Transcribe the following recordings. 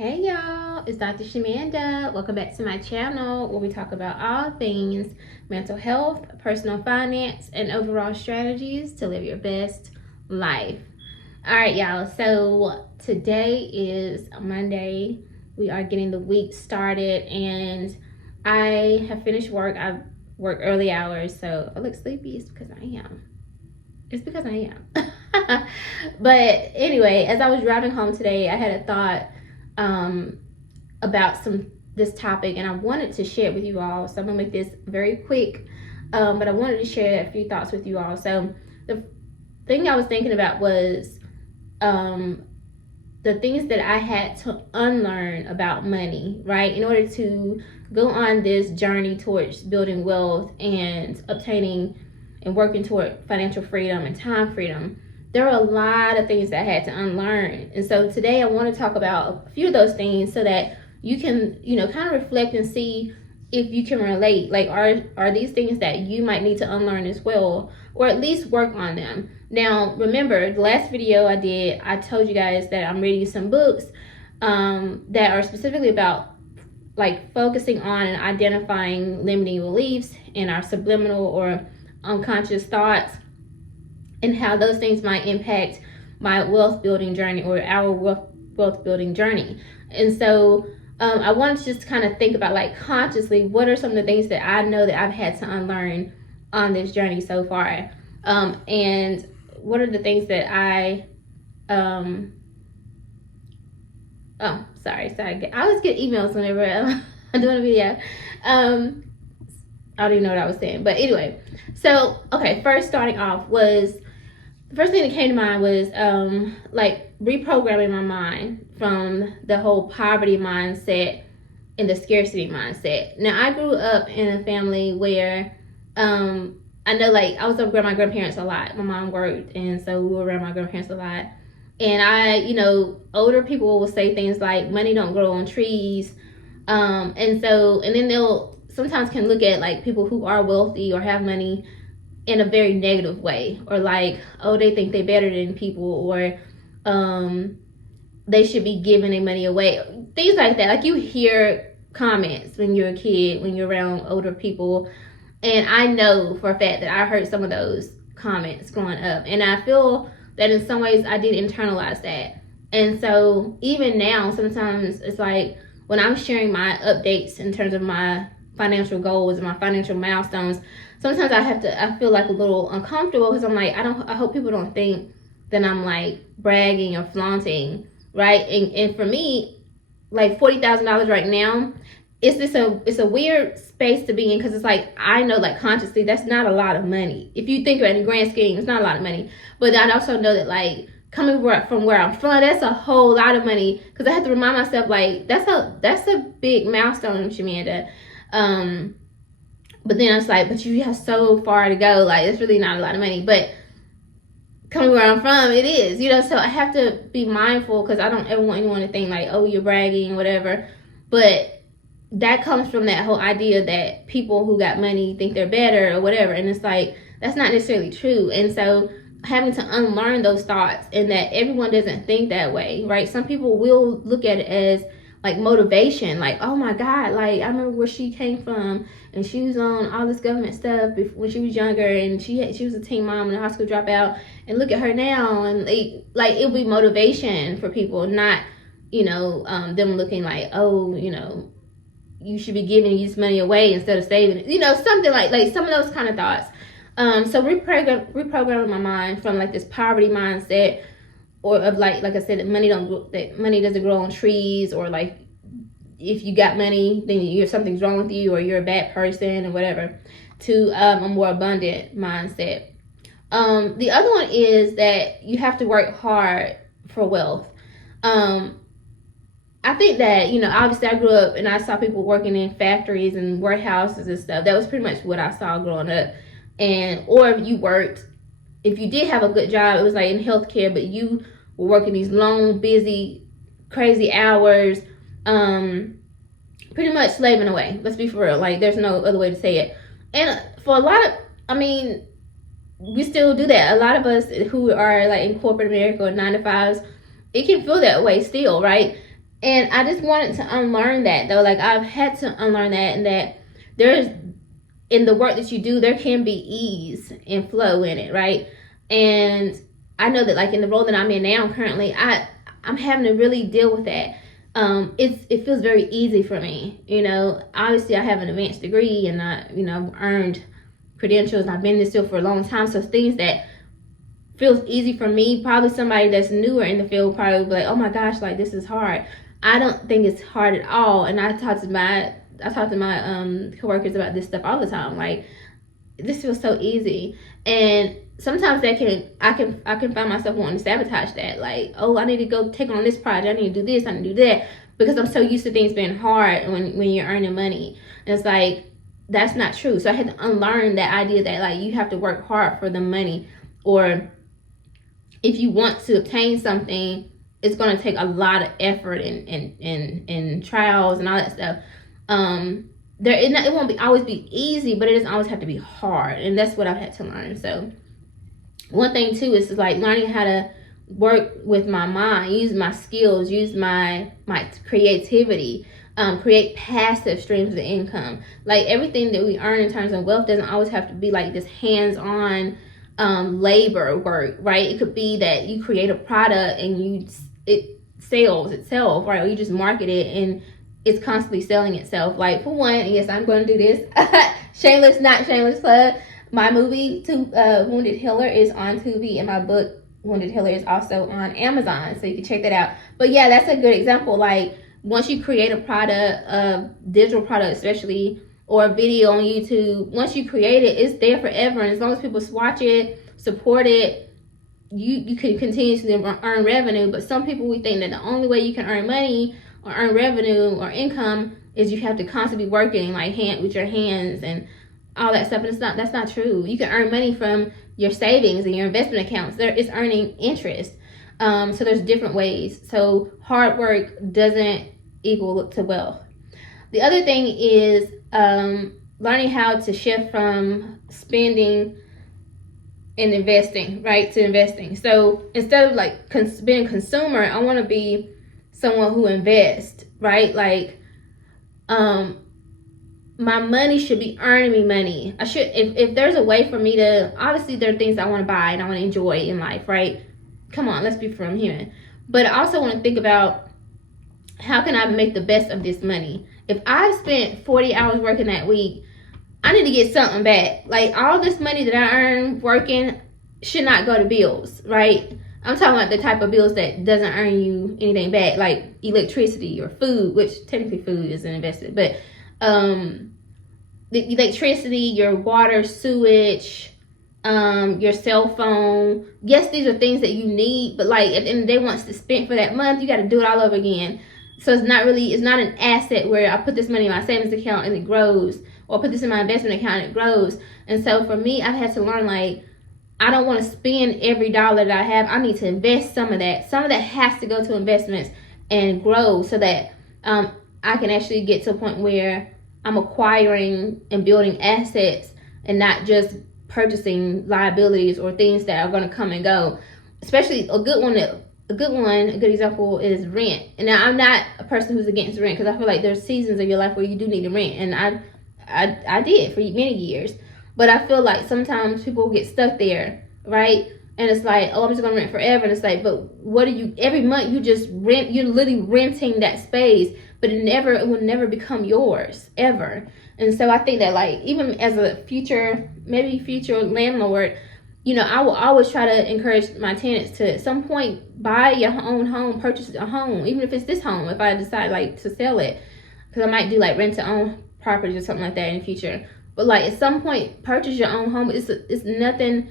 Hey y'all, it's Dr. Shamanda. Welcome back to my channel where we talk about all things mental health, personal finance, and overall strategies to live your best life. All right, y'all. So today is Monday. We are getting the week started, and I have finished work. I work early hours, so I look sleepy. It's because I am. It's because I am. But anyway, as I was driving home today, I had a thought about this topic, and I wanted to share it with you all. So I'm gonna make this very quick, but I wanted to share a few thoughts with you all. So the thing I was thinking about was the things that I had to unlearn about money, right, in order to go on this journey towards building wealth and obtaining and working toward financial freedom and time freedom. There are a lot of things that I had to unlearn. And so today I want to talk about a few of those things so that you can, kind of reflect and see if you can relate. Like, are these things that you might need to unlearn as well, or at least work on them? Now, remember, the last video I did, I told you guys that I'm reading some books that are specifically about like focusing on and identifying limiting beliefs and our subliminal or unconscious thoughts, and how those things might impact my wealth building journey or our wealth building journey. And so I want to just kind of think about, like, consciously, what are some of the things that I know that I've had to unlearn on this journey so far, and what are the things that I sorry, I always get emails whenever I'm doing a video. I don't even know what I was saying, but anyway. So okay, first starting off was, the first thing that came to mind was like reprogramming my mind from the whole poverty mindset and the scarcity mindset. Now, I grew up in a family where I know, like, I was around my grandparents a lot. My mom worked, and so we were around my grandparents a lot. And older people will say things like money don't grow on trees. And then they'll sometimes can look at, like, people who are wealthy or have money in a very negative way, or like, oh, they think they're better than people, or they should be giving their money away, things like that. Like, you hear comments when you're a kid, when you're around older people, and I know for a fact that I heard some of those comments growing up, and I feel that in some ways I did internalize that. And so even now, sometimes it's like when I'm sharing my updates in terms of my financial goals and my financial milestones, sometimes I feel like a little uncomfortable, because I'm like, I hope people don't think that I'm like bragging or flaunting, right? And for me, like $40,000 right now, it's a weird space to be in, because it's like, I know, like, consciously, that's not a lot of money. If you think about it in the grand scheme, it's not a lot of money. But I also know that, like, coming from where I'm from, that's a whole lot of money, because I have to remind myself, like, that's a big milestone, Shamanda. But then it's like, but you have so far to go. Like, it's really not a lot of money. But coming where I'm from, it is, so I have to be mindful, because I don't ever want anyone to think like, oh, you're bragging, whatever. But that comes from that whole idea that people who got money think they're better or whatever. And it's like, that's not necessarily true. And so having to unlearn those thoughts, and that everyone doesn't think that way, right? Some people will look at it as like motivation, like, oh my God, like, I remember where she came from, and she was on all this government stuff when she was younger, and she was a teen mom and a high school dropout, and look at her now. And like it'll be motivation for people, not them looking like, oh, you should be giving this money away instead of saving it, something like some of those kind of thoughts. So reprogramming my mind from like this poverty mindset, or of like I said, that money doesn't grow on trees, or like, if you got money, then something's wrong with you, or you're a bad person, or whatever, to a more abundant mindset. The other one is that you have to work hard for wealth. I think that, obviously I grew up and I saw people working in factories and warehouses and stuff. That was pretty much what I saw growing up. Or if you did have a good job, it was like in healthcare, but you were working these long, busy, crazy hours, pretty much slaving away. Let's be for real. Like, there's no other way to say it. And for a lot of, we still do that. A lot of us who are like in corporate America or 9 to 5s, it can feel that way still, right? And I just wanted to unlearn that though. Like I've had to unlearn that, and that there's, in the work that you do, there can be ease and flow in it, right? And I know that like in the role that I'm in now currently, I'm having to really deal with that. It feels very easy for me. You know, obviously I have an advanced degree, and I've earned credentials, and I've been in this field for a long time. So things that feels easy for me, probably somebody that's newer in the field probably would be like, oh my gosh, like this is hard. I don't think it's hard at all. And I talk to my coworkers about this stuff all the time. Like, this feels so easy. And sometimes I can find myself wanting to sabotage that. Like, oh, I need to go take on this project, I need to do this, I need to do that, because I'm so used to things being hard when you're earning money. And it's like, that's not true. So I had to unlearn that idea that like you have to work hard for the money, or if you want to obtain something, it's going to take a lot of effort and trials and all that stuff. It won't always be easy, but it doesn't always have to be hard, and that's what I've had to learn. So one thing too is like learning how to work with my mind, use my skills, use my creativity, create passive streams of income. Like everything that we earn in terms of wealth doesn't always have to be like this hands-on labor work, right? It could be that you create a product and it sells itself, right? Or you just market it and it's constantly selling itself. Like for one, yes, I'm going to do this. Not shameless plug. My movie, Wounded Healer, is on Tubi, and my book, Wounded Healer, is also on Amazon, so you can check that out. But yeah, that's a good example. Like once you create a product, a digital product especially, or a video on YouTube, once you create it, it's there forever. And as long as people watch it, support it, you can continuously earn revenue. But some people, we think that the only way you can earn money or earn revenue or income is you have to constantly be working like with your hands and all that stuff. And that's not true. You can earn money from your savings and your investment accounts. It's earning interest. So there's different ways. So hard work doesn't equal to wealth. The other thing is learning how to shift from spending and investing, right, to investing. So instead of like being a consumer, I want to be someone who invests, right? Like, my money should be earning me money. I should, if there's a way for me to, obviously there are things I want to buy and I want to enjoy in life, right? Come on, let's be from human. But I also want to think about, how can I make the best of this money? If I spent 40 hours working that week, I need to get something back. Like all this money that I earn working should not go to bills, right? I'm talking about the type of bills that doesn't earn you anything back, like electricity or food, which technically food is an investment, but the electricity, your water, sewage, your cell phone. Yes, these are things that you need, but like at the end of the day, once it's spent for that month, you got to do it all over again. So it's not an asset where I put this money in my savings account and it grows, or put this in my investment account and it grows. And so for me, I've had to learn, like, I don't want to spend every dollar that I have. I need to invest some of that. Some of that has to go to investments and grow, so that I can actually get to a point where I'm acquiring and building assets and not just purchasing liabilities or things that are going to come and go. Especially a good example is rent. And now I'm not a person who's against rent, because I feel like there's seasons of your life where you do need to rent, and I did for many years. But I feel like sometimes people get stuck there, right? And it's like, oh, I'm just gonna rent forever. And it's like, but what do you, every month you just rent, you're literally renting that space, but it will never become yours, ever. And so I think that, like, even as a future landlord, you know, I will always try to encourage my tenants to at some point buy your own home, purchase a home, even if it's this home, if I decide like to sell it, because I might do like rent to own properties or something like that in the future. But like at some point, purchase your own home. It's nothing,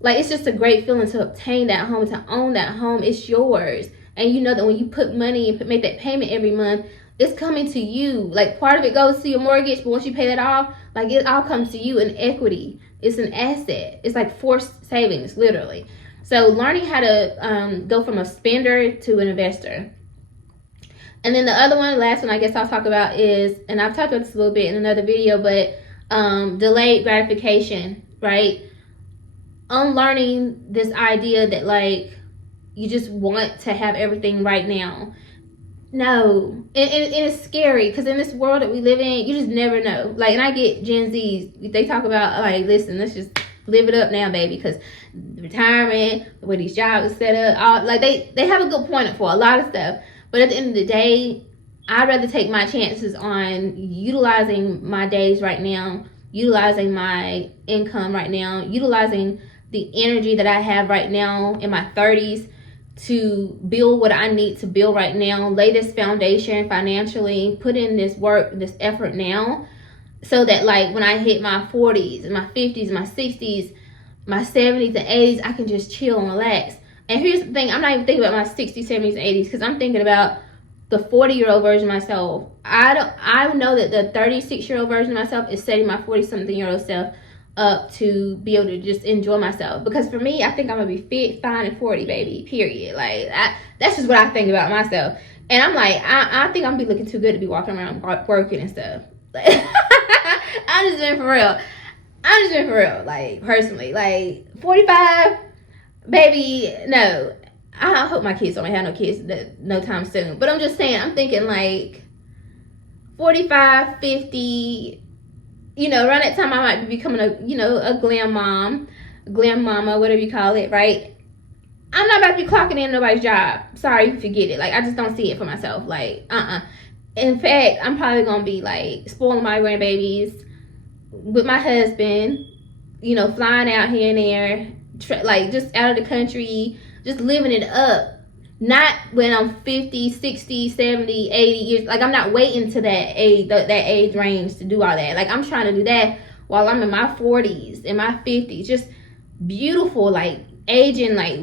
like, it's just a great feeling to obtain that home, to own that home. It's yours. And you know that when you put money and make that payment every month, it's coming to you. Like, part of it goes to your mortgage, but once you pay that off, like, it all comes to you in equity. It's an asset. It's like forced savings, literally. So learning how to go from a spender to an investor. And then the other one, last one I guess I'll talk about is, and I've talked about this a little bit in another video, but delayed gratification, right? Unlearning this idea that, like, you just want to have everything right now. No, and it's scary because in this world that we live in, you just never know. Like, and I get Gen Zs, they talk about like, listen, let's just live it up now, baby, because retirement, the way these jobs are set up, all like they have a good point for a lot of stuff. But at the end of the day, I'd rather take my chances on utilizing my days right now, utilizing my income right now, utilizing the energy that I have right now in my 30s to build what I need to build right now, lay this foundation financially, put in this work, this effort now, so that like when I hit my 40s and my 50s, my 60s, my 70s and 80s, I can just chill and relax. And here's the thing, I'm not even thinking about my 60s, 70s, and 80s because I'm thinking about the 40-year-old version of myself. I know that the 36-year-old version of myself is setting my 40-something-year-old self up to be able to just enjoy myself. Because for me, I think I'm gonna be fit, fine, and 40, baby, period. Like, that's just what I think about myself. And I'm like, I think I'm gonna be looking too good to be walking around working and stuff. Like, I'm just being for real. Like, personally, like 45, baby, no. I hope my kids don't have no kids no time soon. But I'm just saying, I'm thinking like 45, 50, around that time I might be becoming a glam mama, whatever you call it, right? I'm not about to be clocking in nobody's job. Sorry, you forget it. Like, I just don't see it for myself. Like, In fact, I'm probably going to be like spoiling my grandbabies with my husband, flying out here and there, like just out of the country, just living it up. Not when I'm 50, 60, 70, 80 years. Like, I'm not waiting to that age range to do all that. Like, I'm trying to do that while I'm in my 40s and my 50s. Just beautiful, like, aging, like,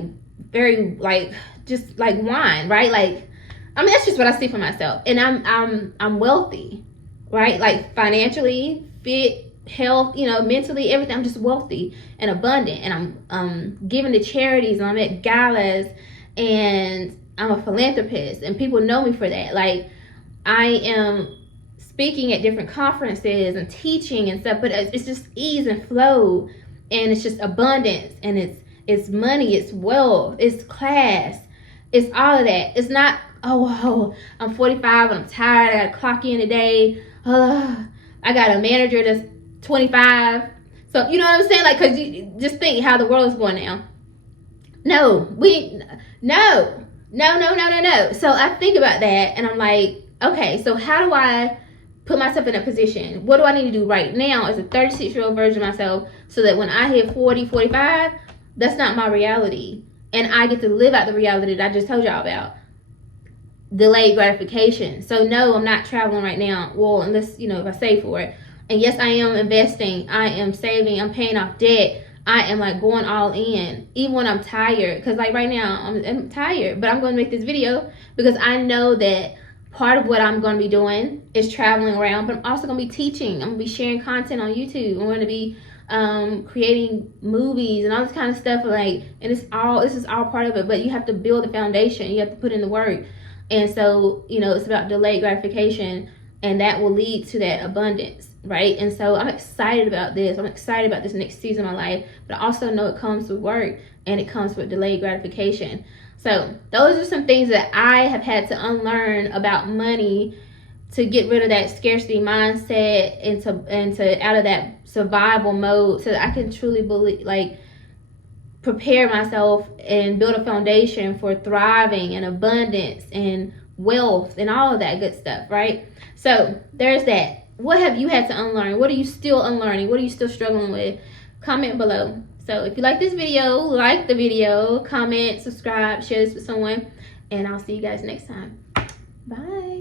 very, like, just like wine, right? Like, I mean, that's just what I see for myself. And I'm wealthy, right? Like, financially, fit, health, mentally, everything. I'm just wealthy and abundant. And I'm giving to charities, and I'm at galas, and I'm a philanthropist, and people know me for that. Like, I am speaking at different conferences and teaching and stuff, but it's just ease and flow, and it's just abundance, and it's money, it's wealth, it's class, it's all of that. It's not, oh, I'm 45 and I'm tired, I gotta clock in today. I got a manager that's 25. So, you know what I'm saying? Like, because you just think how the world is going now. No. So I think about that, and I'm like, okay, so how do I put myself in a position? What do I need to do right now as a 36-year-old version of myself so that when I hit 40, 45, that's not my reality, and I get to live out the reality that I just told y'all about. Delayed gratification. So no, I'm not traveling right now. Well, unless, if I save for it. And yes, I am investing. I am saving. I'm paying off debt. I am like going all in, even when I'm tired. Because like right now, I'm tired, but I'm going to make this video because I know that part of what I'm going to be doing is traveling around, but I'm also going to be teaching. I'm going to be sharing content on YouTube. I'm going to be creating movies and all this kind of stuff. Like, and this is all part of it, but you have to build the foundation. You have to put in the work. And so, it's about delayed gratification, and that will lead to that abundance, right? And so I'm excited about this. I'm excited about this next season of my life, but I also know it comes with work, and it comes with delayed gratification. So those are some things that I have had to unlearn about money to get rid of that scarcity mindset and to out of that survival mode, so that I can truly prepare myself and build a foundation for thriving and abundance and wealth and all of that good stuff, right? So there's that. What have you had to unlearn? What are you still unlearning? What are you still struggling with? Comment below. So if you like this video, like the video, comment, subscribe, share this with someone, and I'll see you guys next time. Bye.